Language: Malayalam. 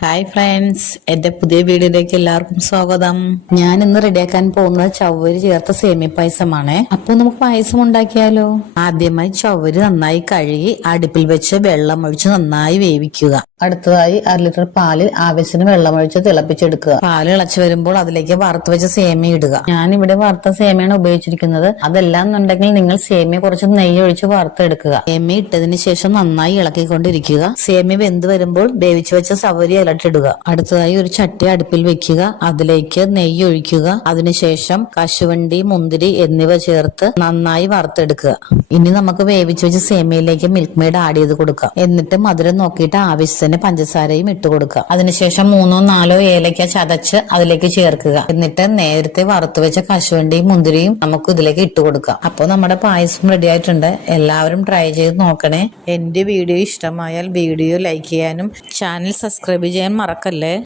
ഹായ് ഫ്രണ്ട്സ്, എന്റെ പുതിയ വീഡിയോയിലേക്ക് എല്ലാവർക്കും സ്വാഗതം. ഞാൻ ഇന്ന് റെഡിയാക്കാൻ പോകുന്നത് ചവ്വരി ചേർത്ത സേമിയ പായസമാണ്. അപ്പോൾ നമുക്ക് പായസം ഉണ്ടാക്കിയാലോ. ആദ്യമായി ചവ്വരി നന്നായി കഴുകി അടുപ്പിൽ വെച്ച് വെള്ളം ഒഴിച്ച് നന്നായി വേവിക്കുക. അടുത്തതായി 1 ലിറ്റർ പാലിൽ ആവശ്യത്തിന് വെള്ളമൊഴിച്ച് തിളപ്പിച്ചെടുക്കുക. പാല് ഇളച്ചു വരുമ്പോൾ അതിലേക്ക് വറുത്ത് വെച്ച സേമിയ ഇടുക. ഞാൻ ഇവിടെ വറുത്ത സേമിയാണ് ഉപയോഗിച്ചിരിക്കുന്നത്. അതെല്ലാം എന്നുണ്ടെങ്കിൽ നിങ്ങൾ സേമിയ കുറച്ച് നെയ്യ് ഒഴിച്ച് വറുത്തെടുക്കുക. സേമിയ ഇട്ടതിന് ശേഷം നന്നായി ഇളക്കിക്കൊണ്ടിരിക്കുക. സേമിയ വെന്ത് വരുമ്പോൾ വേവിച്ചു വെച്ച ചവ്വരി ഇടുക. അടുത്തതായി ഒരു ചട്ടി അടുപ്പിൽ വെക്കുക. അതിലേക്ക് നെയ്യ് ഒഴിക്കുക. അതിനുശേഷം കശുവണ്ടി, മുന്തിരി എന്നിവ ചേർത്ത് നന്നായി വറുത്തെടുക്കുക. ഇനി നമുക്ക് വേവിച്ചു വെച്ച സേമിയയിലേക്ക് മിൽക്ക് മെയ്ഡ് ആഡ് ചെയ്ത് കൊടുക്കാം. എന്നിട്ട് മധുരം നോക്കിയിട്ട് ആവശ്യത്തിന് പഞ്ചസാരയും ഇട്ട് കൊടുക്കുക. അതിനുശേഷം 3-4 ഏലക്ക ചതച്ച് അതിലേക്ക് ചേർക്കുക. എന്നിട്ട് നേരത്തെ വറുത്തു വെച്ച കശുവണ്ടിയും മുന്തിരിയും നമുക്ക് ഇതിലേക്ക് ഇട്ട് കൊടുക്കാം. അപ്പോൾ നമ്മുടെ പായസം റെഡി ആയിട്ടുണ്ട്. എല്ലാവരും ട്രൈ ചെയ്ത് നോക്കണേ. എന്റെ വീഡിയോ ഇഷ്ടമായാൽ വീഡിയോ ലൈക്ക് ചെയ്യാനും ചാനൽ സബ്സ്ക്രൈബ് ചെയ്യാൻ മറക്കല്ലേ.